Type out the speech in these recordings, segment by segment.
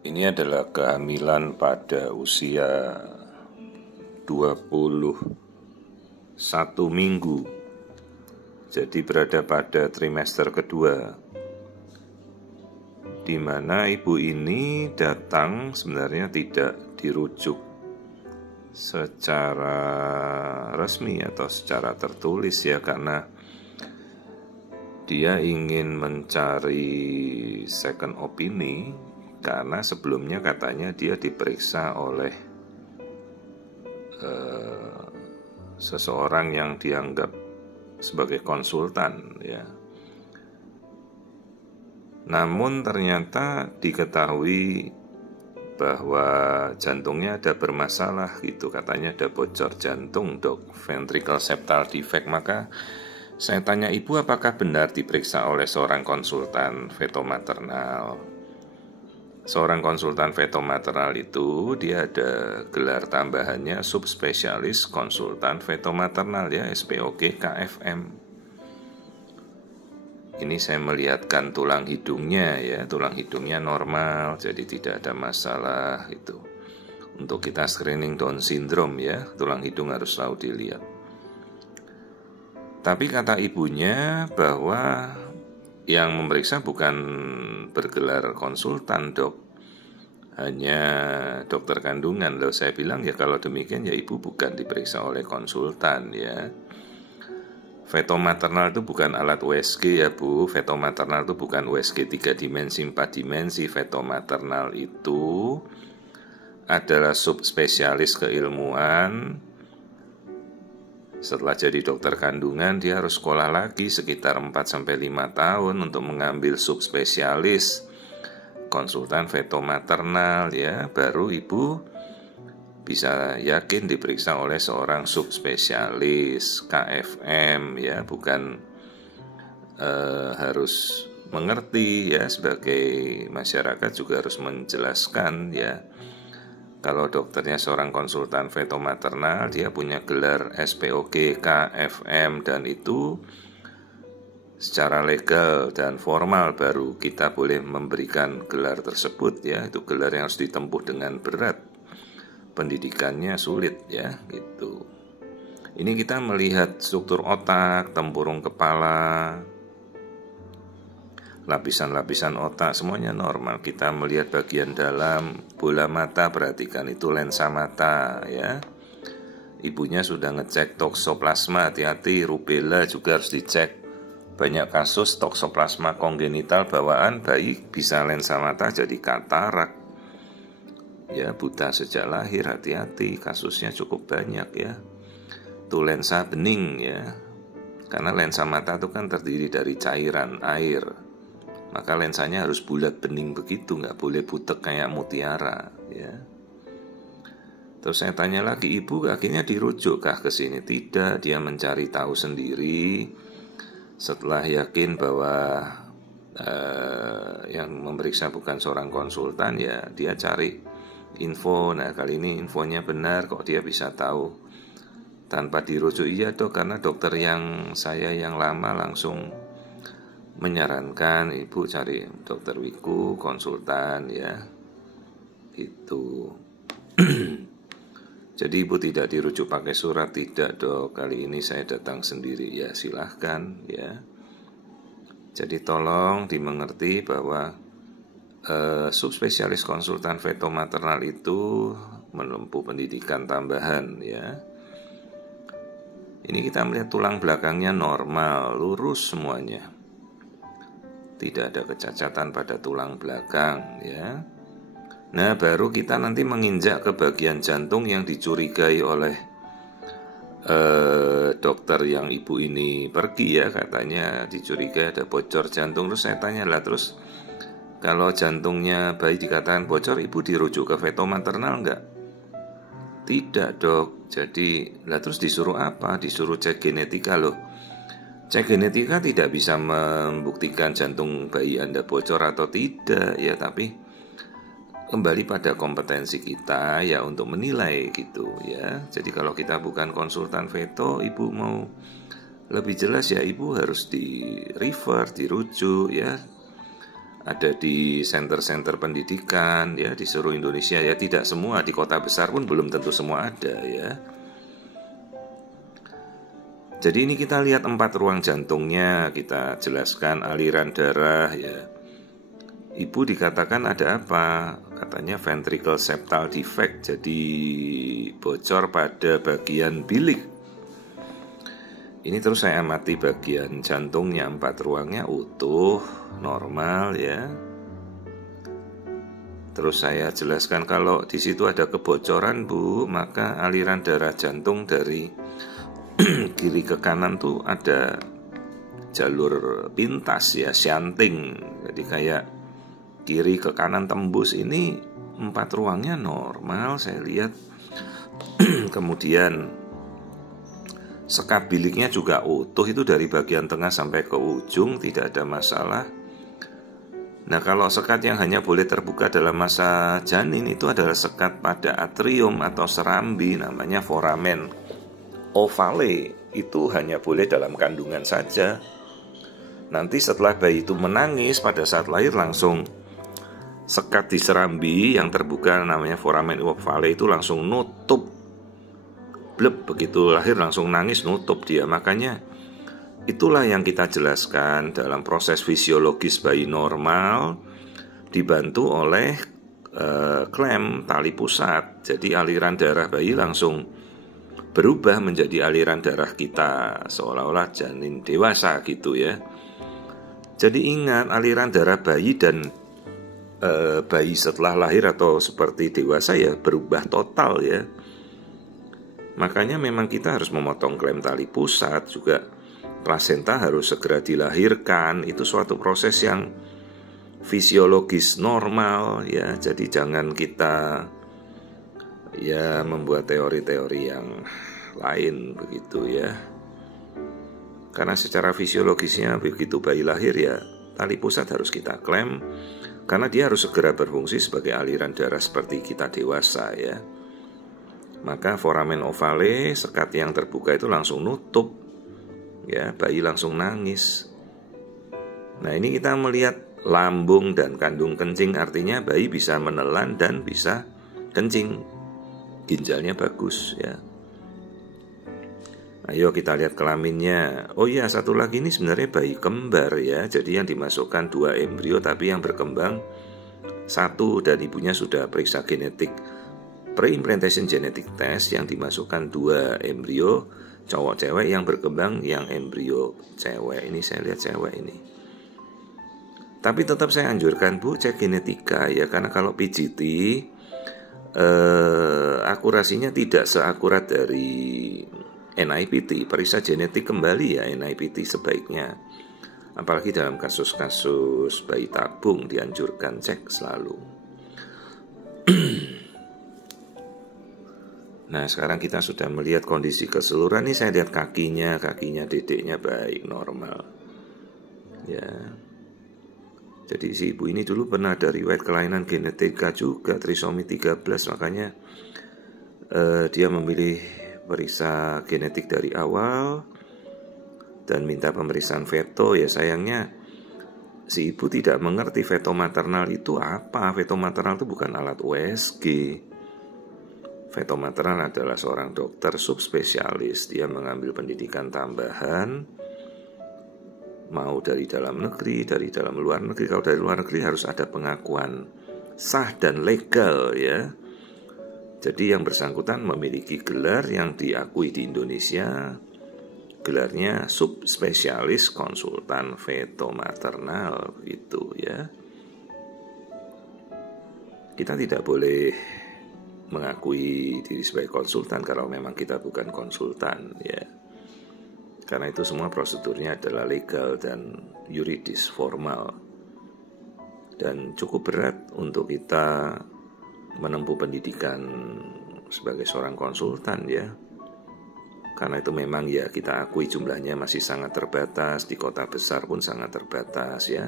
Ini adalah kehamilan pada usia 21 minggu. Jadi berada pada trimester kedua, di mana ibu ini datang sebenarnya tidak dirujuk secara resmi atau secara tertulis ya, karena dia ingin mencari second opini, karena sebelumnya katanya dia diperiksa oleh seseorang yang dianggap sebagai konsultan ya. Namun ternyata diketahui bahwa jantungnya ada bermasalah gitu, katanya ada bocor jantung, dok, ventricle septal defect. Maka saya tanya ibu, apakah benar diperiksa oleh seorang konsultan fetomaternal? Seorang konsultan fetomaternal itu dia ada gelar tambahannya subspesialis konsultan fetomaternal ya, SPOG KFM. Ini saya melihatkan tulang hidungnya ya, tulang hidungnya normal, jadi tidak ada masalah itu. Untuk kita screening Down syndrome ya, tulang hidung harus selalu dilihat. Tapi kata ibunya bahwa yang memeriksa bukan bergelar konsultan, dok, hanya dokter kandungan. Lalu saya bilang ya kalau demikian ya ibu bukan diperiksa oleh konsultan ya. Fetomaternal itu bukan alat USG ya bu. Fetomaternal itu bukan USG 3 dimensi 4 dimensi. Fetomaternal itu adalah subspesialis keilmuan. Setelah jadi dokter kandungan dia harus sekolah lagi sekitar 4-5 tahun untuk mengambil subspesialis konsultan fetomaternal ya. Baru ibu bisa yakin diperiksa oleh seorang subspesialis KFM ya, bukan harus mengerti ya, sebagai masyarakat juga harus menjelaskan ya. Kalau dokternya seorang konsultan fetomaternal, dia punya gelar SPOG KFM, dan itu secara legal dan formal baru kita boleh memberikan gelar tersebut ya. Itu gelar yang harus ditempuh dengan berat, pendidikannya sulit ya gitu. Ini kita melihat struktur otak, tempurung kepala, lapisan-lapisan otak semuanya normal. Kita melihat bagian dalam bola mata, perhatikan itu lensa mata ya. Ibunya sudah ngecek toksoplasma, hati-hati, rubella juga harus dicek. Banyak kasus toksoplasma kongenital bawaan bayi bisa lensa mata jadi katarak ya, buta sejak lahir, hati-hati, kasusnya cukup banyak ya. Itu lensa bening ya, karena lensa mata itu kan terdiri dari cairan air, maka lensanya harus bulat bening begitu, nggak boleh butek kayak mutiara ya. Terus saya tanya lagi, ibu akhirnya dirujukkah ke sini? Tidak, dia mencari tahu sendiri. Setelah yakin bahwa yang memeriksa bukan seorang konsultan ya, dia cari info. Nah kali ini infonya benar kok, dia bisa tahu tanpa dirujuk. Iya dok, karena dokter yang saya yang lama langsung menyarankan ibu cari dokter Wiku konsultan ya itu. Jadi ibu tidak dirujuk pakai surat, tidak dok, kali ini saya datang sendiri ya, silahkan ya. Jadi tolong dimengerti bahwa subspesialis konsultan fetomaternal itu menempuh pendidikan tambahan ya. Ini kita melihat tulang belakangnya normal, lurus semuanya, tidak ada kecacatan pada tulang belakang ya. Nah baru kita nanti menginjak ke bagian jantung yang dicurigai oleh dokter yang ibu ini pergi ya, katanya dicurigai ada bocor jantung. Terus saya tanya lah, terus kalau jantungnya bayi dikatakan bocor, ibu dirujuk ke fetomaternal enggak? Tidak dok. Jadi lah terus disuruh apa? Disuruh cek genetika loh. Cek genetika tidak bisa membuktikan jantung bayi Anda bocor atau tidak ya, tapi kembali pada kompetensi kita ya untuk menilai gitu ya. Jadi kalau kita bukan konsultan veto, ibu mau lebih jelas ya ibu harus di refer, dirujuk ya. ada di center-center pendidikan ya di seluruh Indonesia ya, tidak semua, di kota besar pun belum tentu semua ada ya. Jadi ini kita lihat 4 ruang jantungnya, kita jelaskan aliran darah ya. Ibu dikatakan ada apa? Katanya ventricle septal defect, jadi bocor pada bagian bilik. Ini terus saya amati bagian jantungnya, 4 ruangnya utuh, normal ya. Terus saya jelaskan kalau di situ ada kebocoran Bu, maka aliran darah jantung dari kiri ke kanan tuh ada jalur pintas ya, shunting. Jadi kayak kiri ke kanan tembus. Ini 4 ruangnya normal saya lihat. Kemudian sekat biliknya juga utuh, itu dari bagian tengah sampai ke ujung tidak ada masalah. Nah kalau sekat yang hanya boleh terbuka dalam masa janin itu adalah sekat pada atrium atau serambi, namanya foramen ovale. Itu hanya boleh dalam kandungan saja. Nanti setelah bayi itu menangis pada saat lahir, langsung sekat di serambi yang terbuka namanya foramen ovale itu langsung nutup. Blep, begitu lahir langsung nangis, nutup dia. Makanya itulah yang kita jelaskan dalam proses fisiologis bayi normal dibantu oleh klem tali pusat. Jadi aliran darah bayi langsung berubah menjadi aliran darah kita, seolah-olah janin dewasa gitu ya. Jadi ingat, aliran darah bayi dan bayi setelah lahir atau seperti dewasa ya berubah total ya. Makanya memang kita harus memotong klem tali pusat, juga plasenta harus segera dilahirkan. Itu suatu proses yang fisiologis normal ya. Jadi jangan kita ya membuat teori-teori yang lain begitu ya. Karena secara fisiologisnya begitu bayi lahir ya tali pusat harus kita klem, karena dia harus segera berfungsi sebagai aliran darah seperti kita dewasa ya. Maka foramen ovale, sekat yang terbuka itu langsung nutup ya, bayi langsung nangis. Nah ini kita melihat lambung dan kandung kencing, artinya bayi bisa menelan dan bisa kencing, ginjalnya bagus ya. Ayo kita lihat kelaminnya. Oh iya, satu lagi ini sebenarnya bayi kembar ya. Jadi yang dimasukkan 2 embrio tapi yang berkembang 1, dan ibunya sudah periksa genetik pre-implantation genetic test yang dimasukkan 2 embrio cowok cewek, yang berkembang yang embrio cewek. Ini saya lihat cewek ini. Tapi tetap saya anjurkan Bu cek genetika ya, karena kalau PGT akurasinya tidak seakurat dari NIPT. Periksa genetik kembali ya NIPT sebaiknya. Apalagi dalam kasus-kasus bayi tabung dianjurkan cek selalu. Nah sekarang kita sudah melihat kondisi keseluruhan. Ini saya lihat kakinya dedeknya baik, normal ya. Jadi si ibu ini dulu pernah ada riwayat kelainan genetika juga, trisomi 13. Makanya dia memilih periksa genetik dari awal dan minta pemeriksaan feto. Ya sayangnya si ibu tidak mengerti feto maternal itu apa. Feto maternal itu bukan alat USG. Feto maternal adalah seorang dokter subspesialis. Dia mengambil pendidikan tambahan, mau dari dalam negeri, dari dalam luar negeri. Kalau dari luar negeri harus ada pengakuan sah dan legal ya. Jadi yang bersangkutan memiliki gelar yang diakui di Indonesia. Gelarnya subspesialis konsultan feto maternal gitu ya. Kita tidak boleh mengakui diri sebagai konsultan kalau memang kita bukan konsultan ya. Karena itu semua prosedurnya adalah legal dan yuridis, formal. Dan cukup berat untuk kita menempuh pendidikan sebagai seorang konsultan ya. Karena itu memang ya kita akui jumlahnya masih sangat terbatas. Di kota besar pun sangat terbatas ya.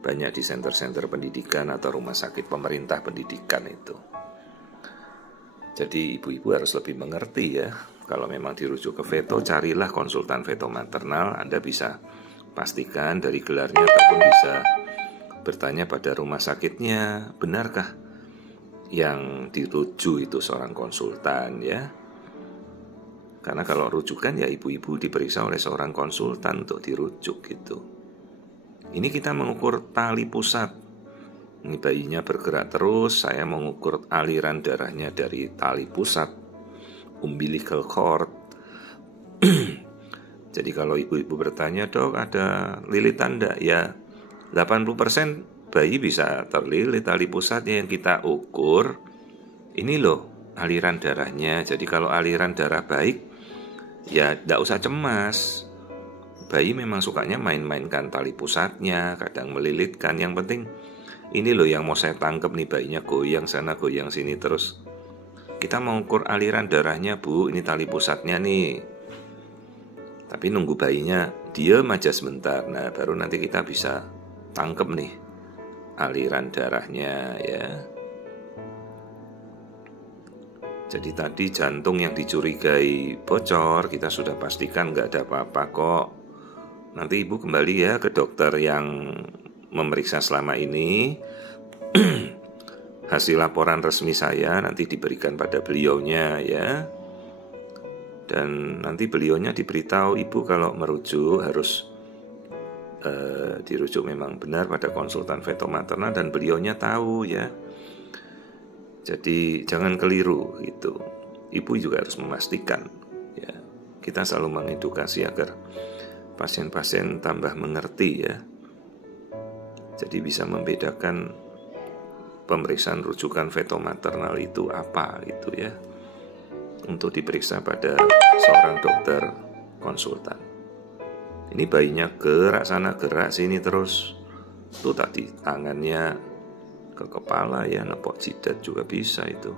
Banyak di center-center pendidikan atau rumah sakit pemerintah pendidikan itu. Jadi ibu-ibu harus lebih mengerti ya. Kalau memang dirujuk ke feto, carilah konsultan feto maternal. Anda bisa pastikan dari gelarnya ataupun bisa bertanya pada rumah sakitnya, benarkah yang dirujuk itu seorang konsultan ya? Karena kalau rujukan ya ibu-ibu diperiksa oleh seorang konsultan untuk dirujuk gitu. Ini kita mengukur tali pusat. Ini bayinya bergerak terus, saya mengukur aliran darahnya dari tali pusat, umbilical cord. Jadi kalau ibu-ibu bertanya, dok ada lilitan enggak? Ya 80% bayi bisa terlilit tali pusatnya. Yang kita ukur ini loh aliran darahnya. Jadi kalau aliran darah baik, ya tidak usah cemas. Bayi memang sukanya main-mainkan tali pusatnya, kadang melilitkan. Yang penting ini loh yang mau saya tangkap nih, bayinya goyang sana goyang sini terus. Kita mau ukur aliran darahnya bu, ini tali pusatnya nih. Tapi nunggu bayinya diam aja sebentar. Nah baru nanti kita bisa tangkap nih aliran darahnya ya. Jadi tadi jantung yang dicurigai bocor, kita sudah pastikan nggak ada apa-apa kok. Nanti ibu kembali ya ke dokter yang memeriksa selama ini. Hasil laporan resmi saya nanti diberikan pada beliaunya ya. Dan nanti beliaunya diberitahu ibu kalau merujuk harus dirujuk memang benar pada konsultan fetomaternal dan beliaunya tahu ya. Jadi jangan keliru gitu. Ibu juga harus memastikan ya. Kita selalu mengedukasi agar pasien-pasien tambah mengerti ya. Jadi bisa membedakan pemeriksaan rujukan fetomaternal itu apa gitu ya. Untuk diperiksa pada seorang dokter konsultan. Ini bayinya gerak sana gerak sini terus. Tuh tadi tangannya ke kepala ya, nepok jidat juga bisa itu.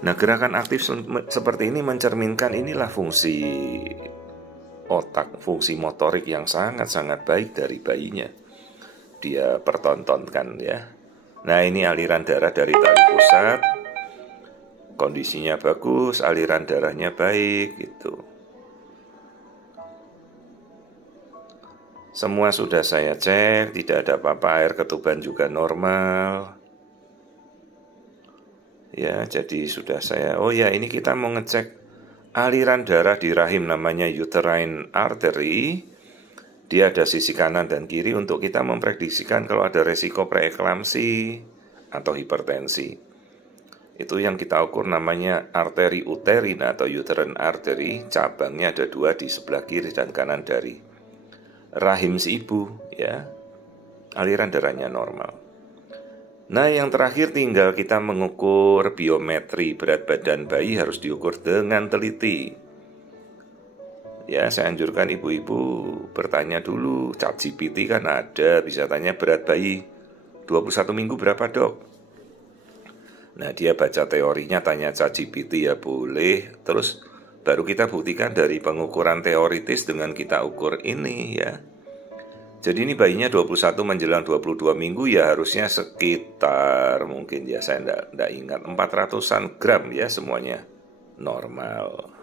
Nah gerakan aktif seperti ini mencerminkan inilah fungsi otak, fungsi motorik yang sangat-sangat baik dari bayinya. Dia pertontonkan ya. Nah ini aliran darah dari tali pusat, kondisinya bagus, aliran darahnya baik gitu. Semua sudah saya cek, tidak ada apa-apa, air ketuban juga normal. Ya, jadi sudah saya, oh ya ini kita mau ngecek aliran darah di rahim namanya uterine artery. Dia ada sisi kanan dan kiri untuk kita memprediksikan kalau ada resiko preeklamsi atau hipertensi. Itu yang kita ukur namanya arteri uterina atau uterine artery. Cabangnya ada 2 di sebelah kiri dan kanan dari rahim si ibu ya, aliran darahnya normal. Nah yang terakhir tinggal kita mengukur biometri berat badan bayi, harus diukur dengan teliti. Ya saya anjurkan ibu-ibu bertanya dulu, ChatGPT kan ada, bisa tanya berat bayi 21 minggu berapa dok. Nah dia baca teorinya, tanya ChatGPT ya boleh. Terus baru kita buktikan dari pengukuran teoritis dengan kita ukur ini ya. Jadi ini bayinya 21 menjelang 22 minggu ya harusnya sekitar mungkin ya saya enggak ingat 400-an gram ya, semuanya normal.